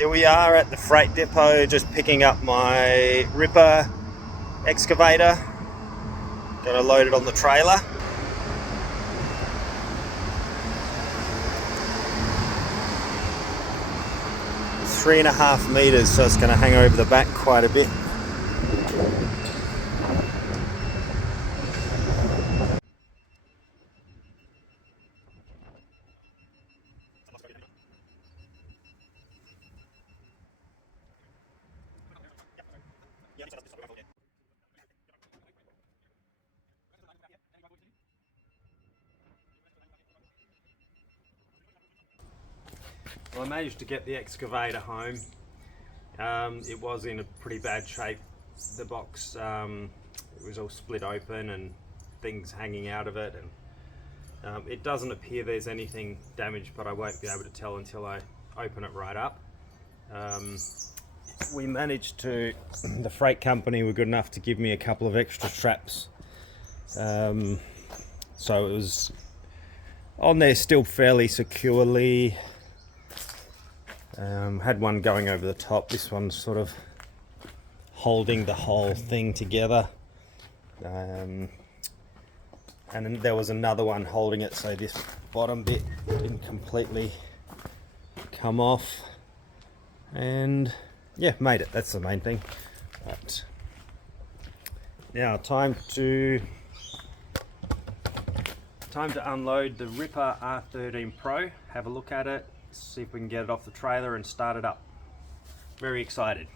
Here we are at the freight depot, just picking up my Rippa excavator. Gonna load it on the trailer. It's 3.5 meters, so it's gonna hang over the back quite a bit. Well, I managed to get the excavator home. It was in a pretty bad shape. The box, it was all split open and things hanging out of it, and it doesn't appear there's anything damaged, but I won't be able to tell until I open it right up. We managed to, the freight company were good enough to give me a couple of extra straps, so it was on there still fairly securely. Had one going over the top. This one's sort of holding the whole thing together, and then there was another one holding it, so this bottom bit didn't completely come off. And yeah, made it. That's the main thing. But now time to unload the Rippa R13 Pro. Have a look at it, see if we can get it off the trailer and start it up. Very excited.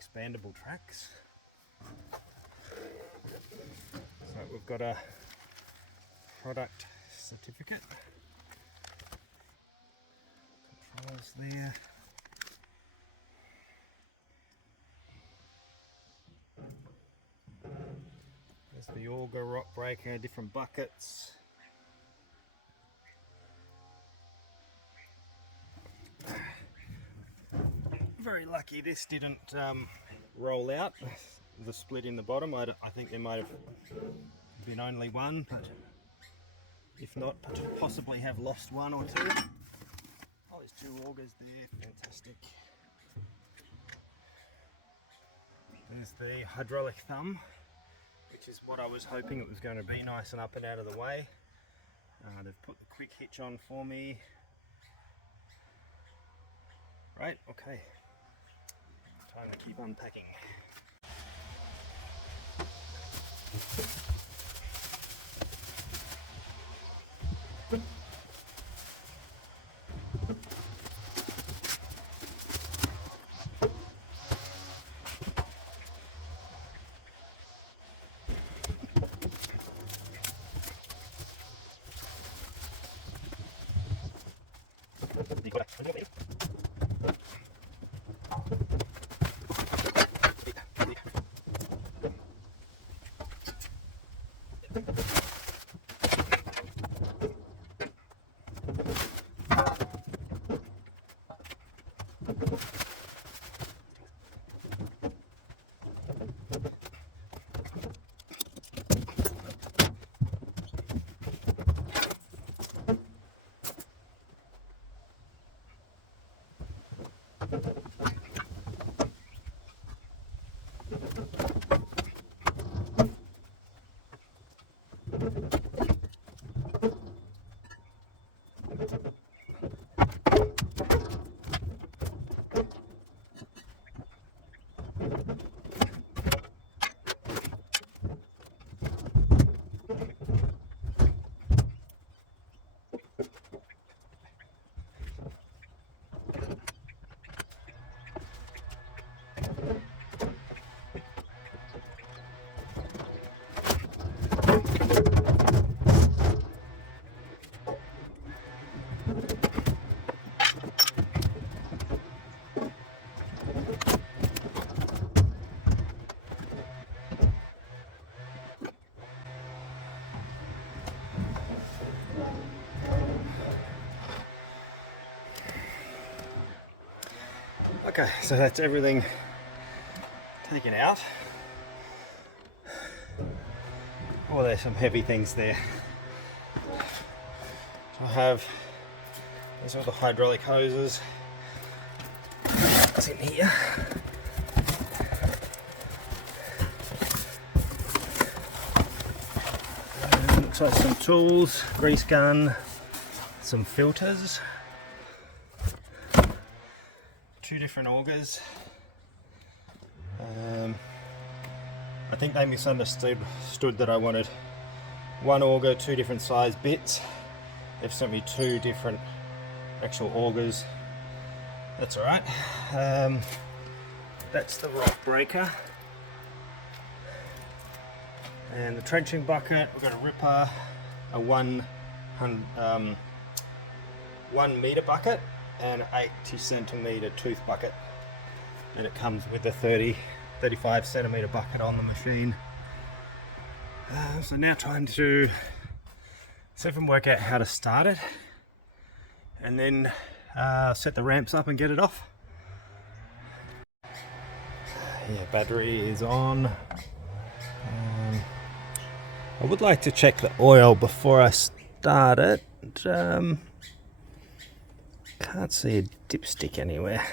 Expandable tracks. So we've got a product certificate. Controls there. There's the auger, rock breaker, different buckets. Very lucky this didn't roll out, the split in the bottom. I think there might have been only one, but if not, possibly have lost one or two. Oh, there's two augers there, fantastic. There's the hydraulic thumb, which is what I was hoping it was going to be, nice and up and out of the way. They've put the quick hitch on for me. Right, okay. Time to keep unpacking. Okay, so that's everything taken out. Oh, there's some heavy things there. So I have, there's all the hydraulic hoses. That's in here. And looks like some tools, grease gun, some filters. 2 different augers. I think they misunderstood that I wanted 1 auger, 2 different size bits. They've sent me 2 different actual augers. That's alright. That's the rock breaker. And the trenching bucket, we've got a Rippa, a 1 meter bucket, and 80 centimeter tooth bucket, and it comes with a 35 centimeter bucket on the machine. So now time to see if I can work out how to start it, and then set the ramps up and get it off. Yeah, battery is on. I would like to check the oil before I start it. Can't see a dipstick anywhere.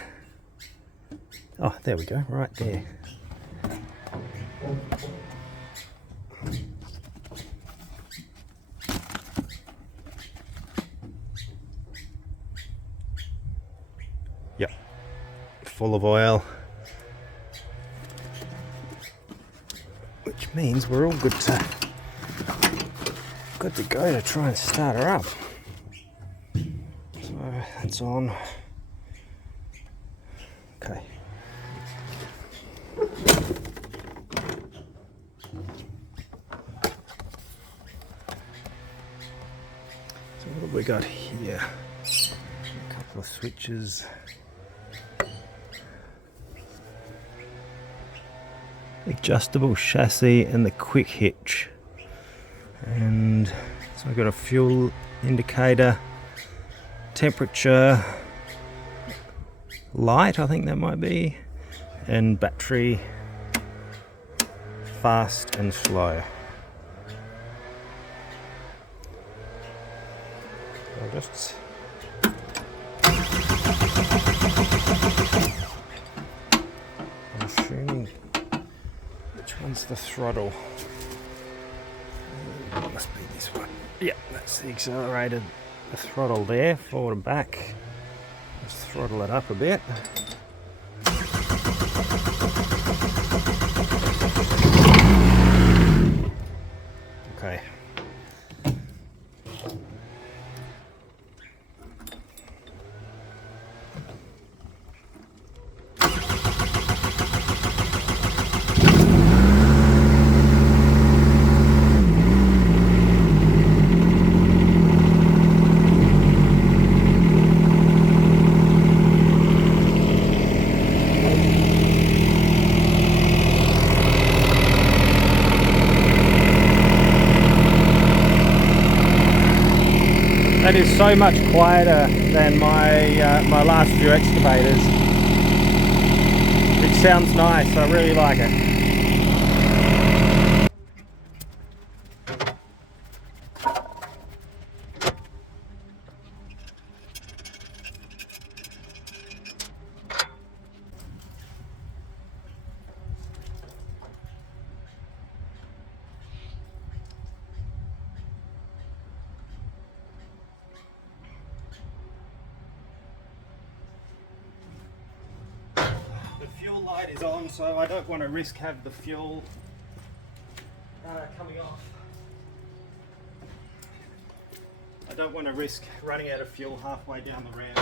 Oh, there we go, right there. Yep, full of oil. Which means we're all good to go to try and start her up. So that's on. Okay. So what have we got here? A couple of switches. Adjustable chassis and the quick hitch. And so I've got a fuel indicator, temperature, light, I think that might be, and battery, fast and slow. I'll just I'm assuming which one's the throttle. It must be this one. Yeah, that's the accelerator, the throttle there, forward and back. Let's throttle it up a bit. Okay. it is so much quieter than my last few excavators. It sounds nice, I really like it. The fuel light is on, so I don't want to risk have the fuel coming off. I don't want to risk running out of fuel halfway down the ramp.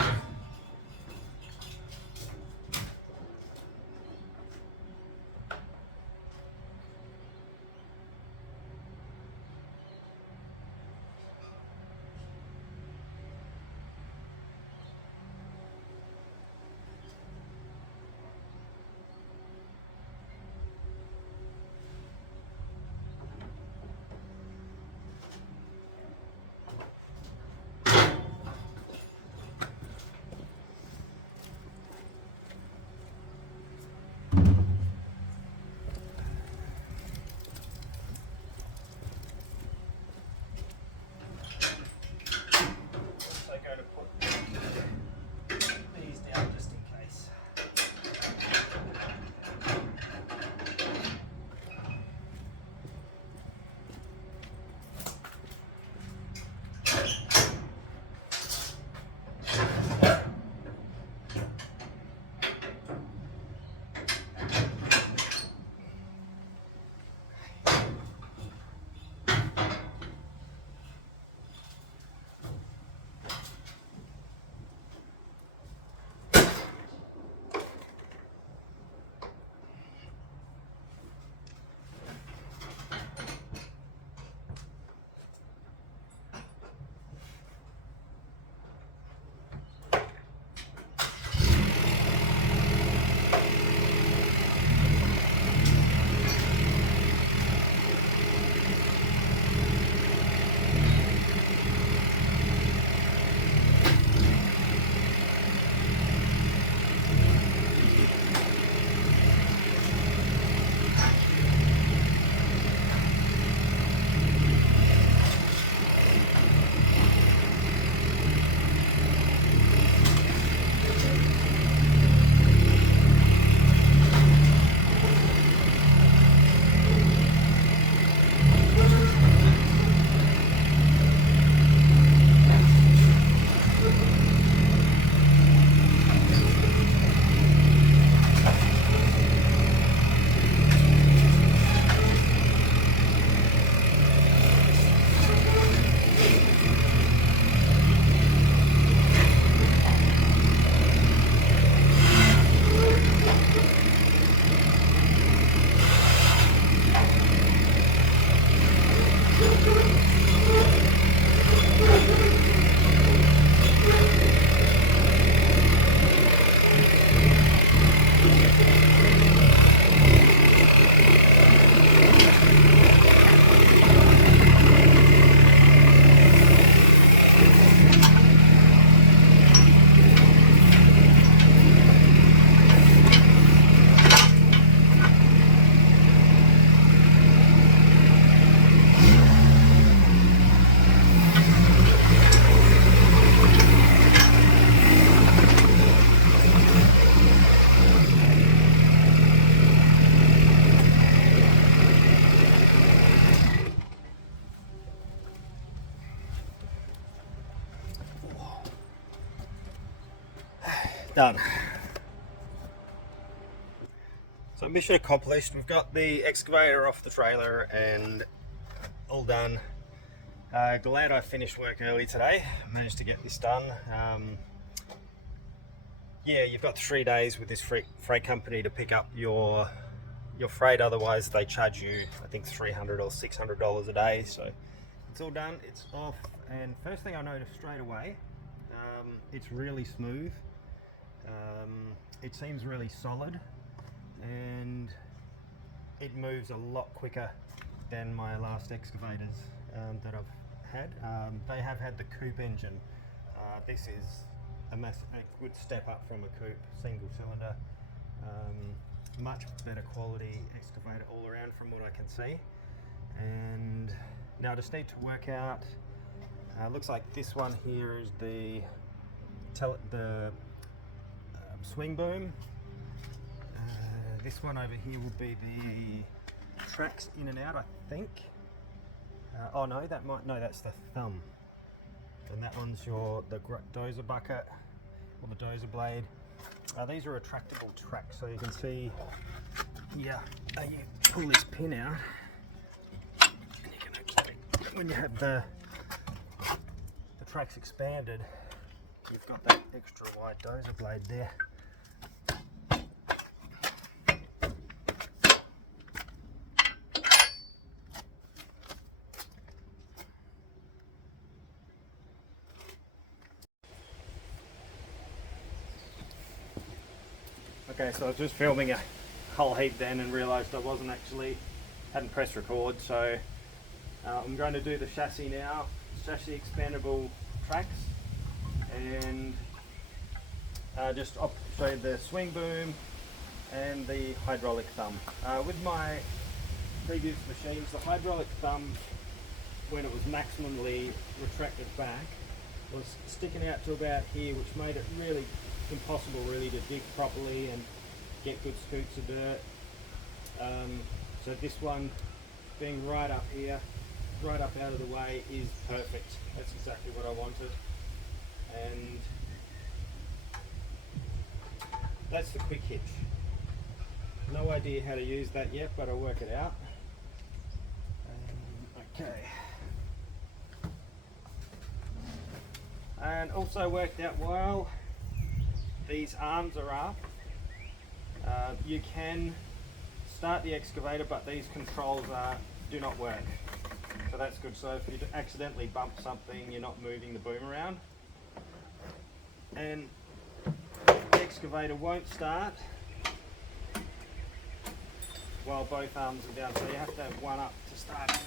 Done. So mission accomplished. We've got the excavator off the trailer and all done. Glad I finished work early today. Managed to get this done. Yeah, you've got 3 days with this freight company to pick up your freight. Otherwise, they charge you, I think, $300 or $600 a day. So it's all done. It's off. And first thing I noticed straight away, it's really smooth. It seems really solid, and it moves a lot quicker than my last excavators that I've had. They have had the coupe engine. This is a good step up from a coupe, single cylinder. Much better quality excavator all around from what I can see. And now I just need to work out, looks like this one here is the swing boom. This one over here will be the tracks in and out, I think. Oh no, that's the thumb. And that one's the dozer bucket or the dozer blade. These are retractable tracks, so you can see here, you pull this pin out, and you can actually, when you have the tracks expanded, you've got that extra wide dozer blade there. Okay, so I was just filming a whole heap then and realised I hadn't pressed record, so I'm going to do the chassis now, chassis expandable tracks, and just show you the swing boom and the hydraulic thumb. With my previous machines, the hydraulic thumb, when it was maximally retracted back, was sticking out to about here, which made it really impossible really to dig properly and get good scoops of dirt. So this one being right up here, right up out of the way, is perfect. That's exactly what I wanted. And that's the quick hitch. No idea how to use that yet, but I'll work it out. Okay. And also worked out while these arms are up, you can start the excavator, but these controls do not work. So that's good. So if you accidentally bump something, you're not moving the boom around. And the excavator won't start while both arms are down, so you have to have one up to start it.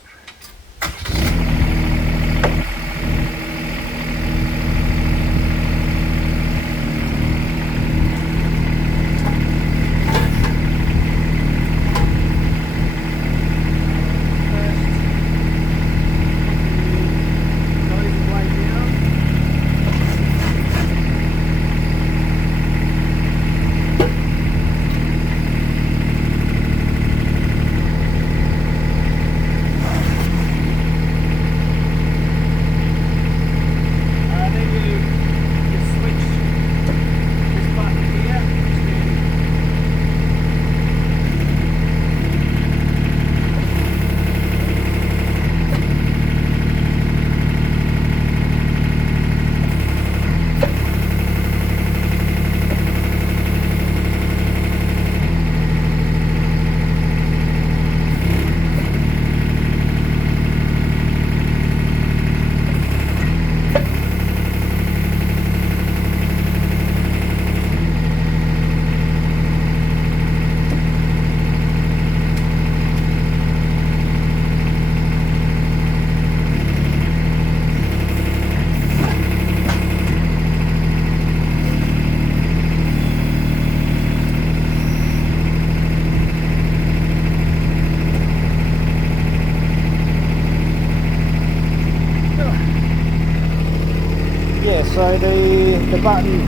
So the button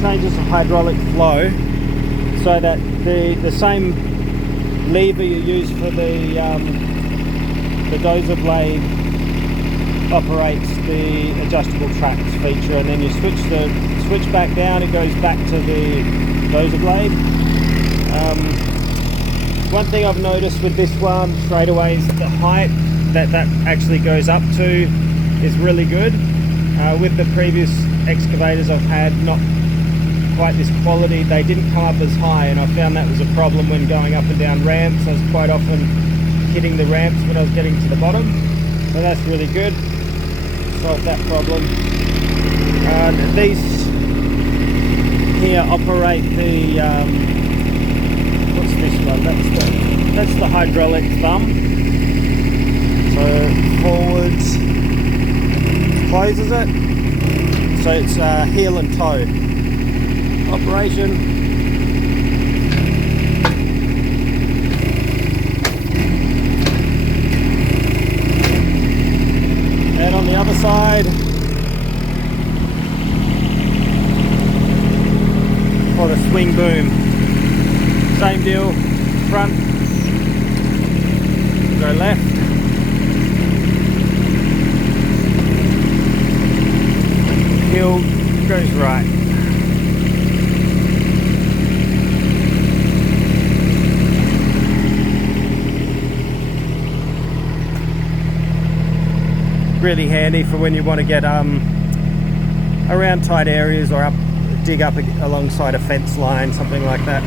changes the hydraulic flow, so that the same lever you use for the dozer blade operates the adjustable tracks feature, and then you switch back down, it goes back to the dozer blade. One thing I've noticed with this one straight away is the height that actually goes up to is really good. With the previous excavators I've had, not quite this quality, they didn't come up as high, and I found that was a problem when going up and down ramps. I was quite often hitting the ramps when I was getting to the bottom, so that's really good. Solved that problem. These here operate the what's this one? That's the hydraulic thumb. So forwards is it? So it's heel and toe operation. And on the other side, for the swing boom, same deal, front, go left, heel goes right. Really handy for when you want to get around tight areas or dig up alongside a fence line, something like that.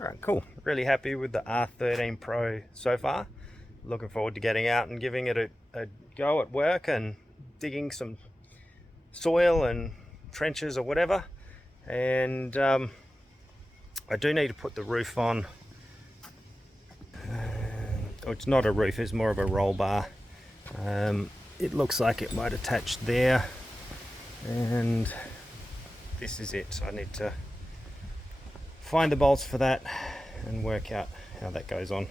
Alright, cool. Really happy with the R13 Pro so far. Looking forward to getting out and giving it a go at work and digging some soil and trenches or whatever. And I do need to put the roof on. It's not a roof, it's more of a roll bar. It looks like it might attach there, and this is it. So I need to find the bolts for that and work out how that goes on.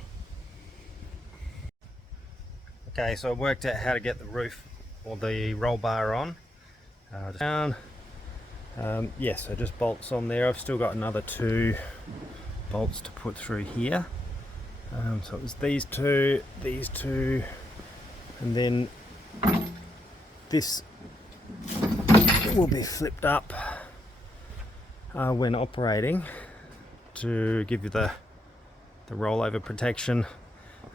Okay, so I worked out how to get the roof or the roll bar on. Down. So just bolts on there. I've still got another 2 bolts to put through here. So it was these two, and then this will be flipped up when operating to give you the rollover protection.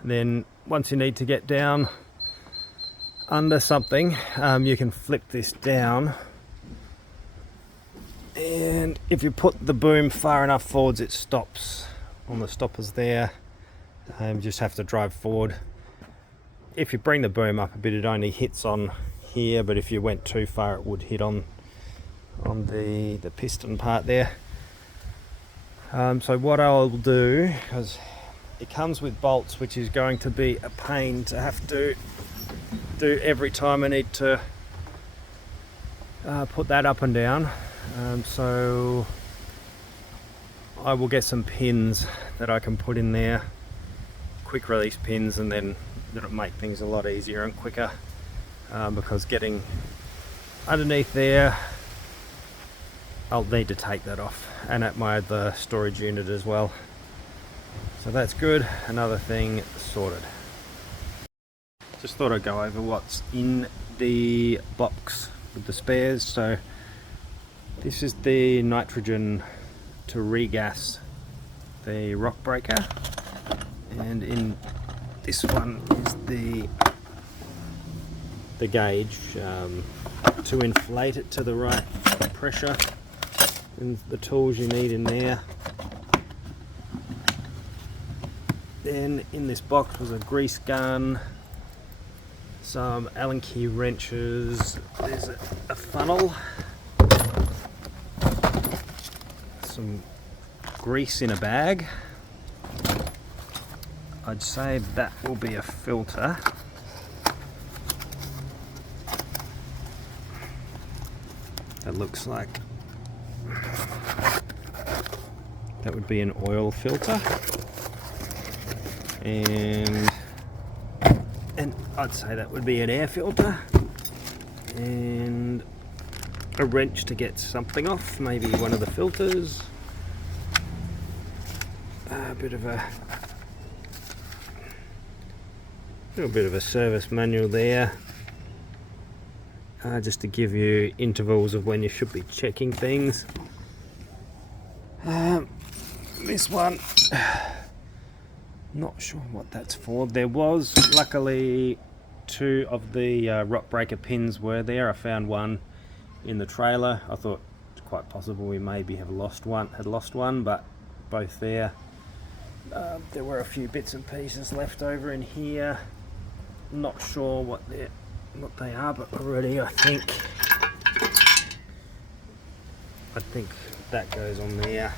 And then once you need to get down under something, you can flip this down, and if you put the boom far enough forwards, it stops on the stoppers there. You just have to drive forward. If you bring the boom up a bit, it only hits on here, but if you went too far, it would hit on the piston part there. So what I'll do, because it comes with bolts, which is going to be a pain to have to do every time I need to put that up and down. So I will get some pins that I can put in there, quick release pins, and then it'll make things a lot easier and quicker, because getting underneath there, I'll need to take that off, and at my other storage unit as well. So that's good. Another thing sorted. Just thought I'd go over what's in the box with the spares. So this is the nitrogen to regas the rock breaker, and in this one is the gauge to inflate it to the right pressure, and the tools you need in there. Then in this box was a grease gun, some Allen key wrenches, there's a funnel, some grease in a bag. I'd say that will be a filter. That looks like that would be an oil filter, and I'd say that would be an air filter, and a wrench to get something off, maybe one of the filters, a little bit of a service manual there, just to give you intervals of when you should be checking things. This one, not sure what that's for. There was luckily 2 of the rock breaker pins were there. I found one in the trailer. I thought it's quite possible we maybe had lost one, but both there. There were a few bits and pieces left over in here. Not sure what they are, but already I think that goes on there.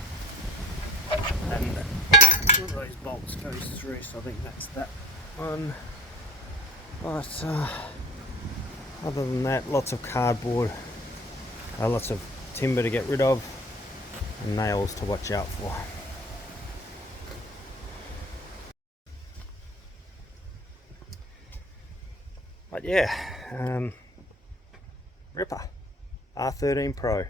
and one of those bolts goes through, so I think that's that one. But other than that, lots of cardboard, lots of timber to get rid of, and nails to watch out for. But yeah, Rippa R13 Pro.